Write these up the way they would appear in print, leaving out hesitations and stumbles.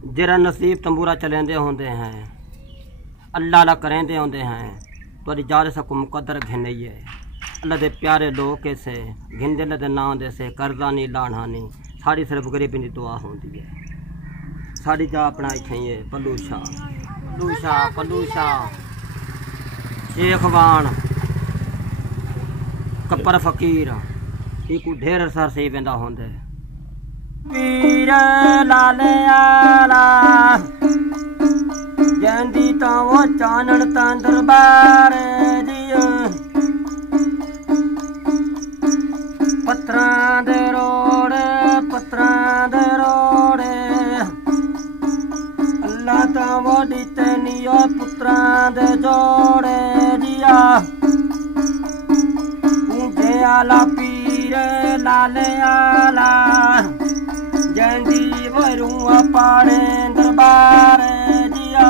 जरा नसीब तंबूरा चलेंदे होंदे हैं, अल्लाह ला करेंदे होंदे हैं, तुहाडी जारे सा मुकद्दर घिनइए अल्लाह दे प्यारे लोग कैसे घिंदे अल्लाह दे नाम दे से करदा नहीं लाना नहीं, साड़ी सिर्फ गरीबी दी दुआ होंदी है। साड़ी जा अपना इथे पल्लू शाह शेखवान कपर फकीर इकू ढेर अरसा से वेंदा होंदे। पीर लाले आला जंदी तां वो चानण तां दरबार दिया पत्थरां दे रोड़ अल्लाह तां वो दिते नियो पुत्रां दे जोड़े दिया ऊंचे आला पीर लाले आला जंदी वरुआ पाड़े दरबार दिया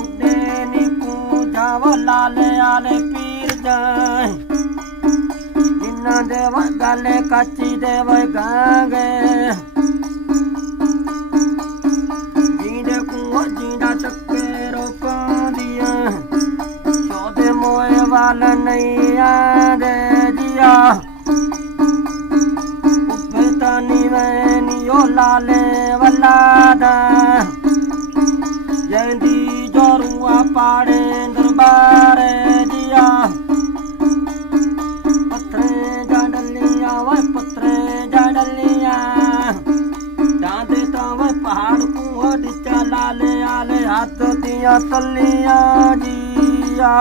उडे नी पूजा वो लाले आले पीर जाए जिन्ना देव गले कच्ची देव गांगे जींदे कुआ जींदा चक्के रोका दिया चौदे मोए वाल नहीं आदे दिया नियो लाले वल्लादा जंदी जोरुआ पाड़े दरबार दिया पत्थरे जाडलिया वह पत्थरे जाडलिया डांदे तो वह पहाड़ को डिचा लाले आले हाथ दिया तलिया जिया।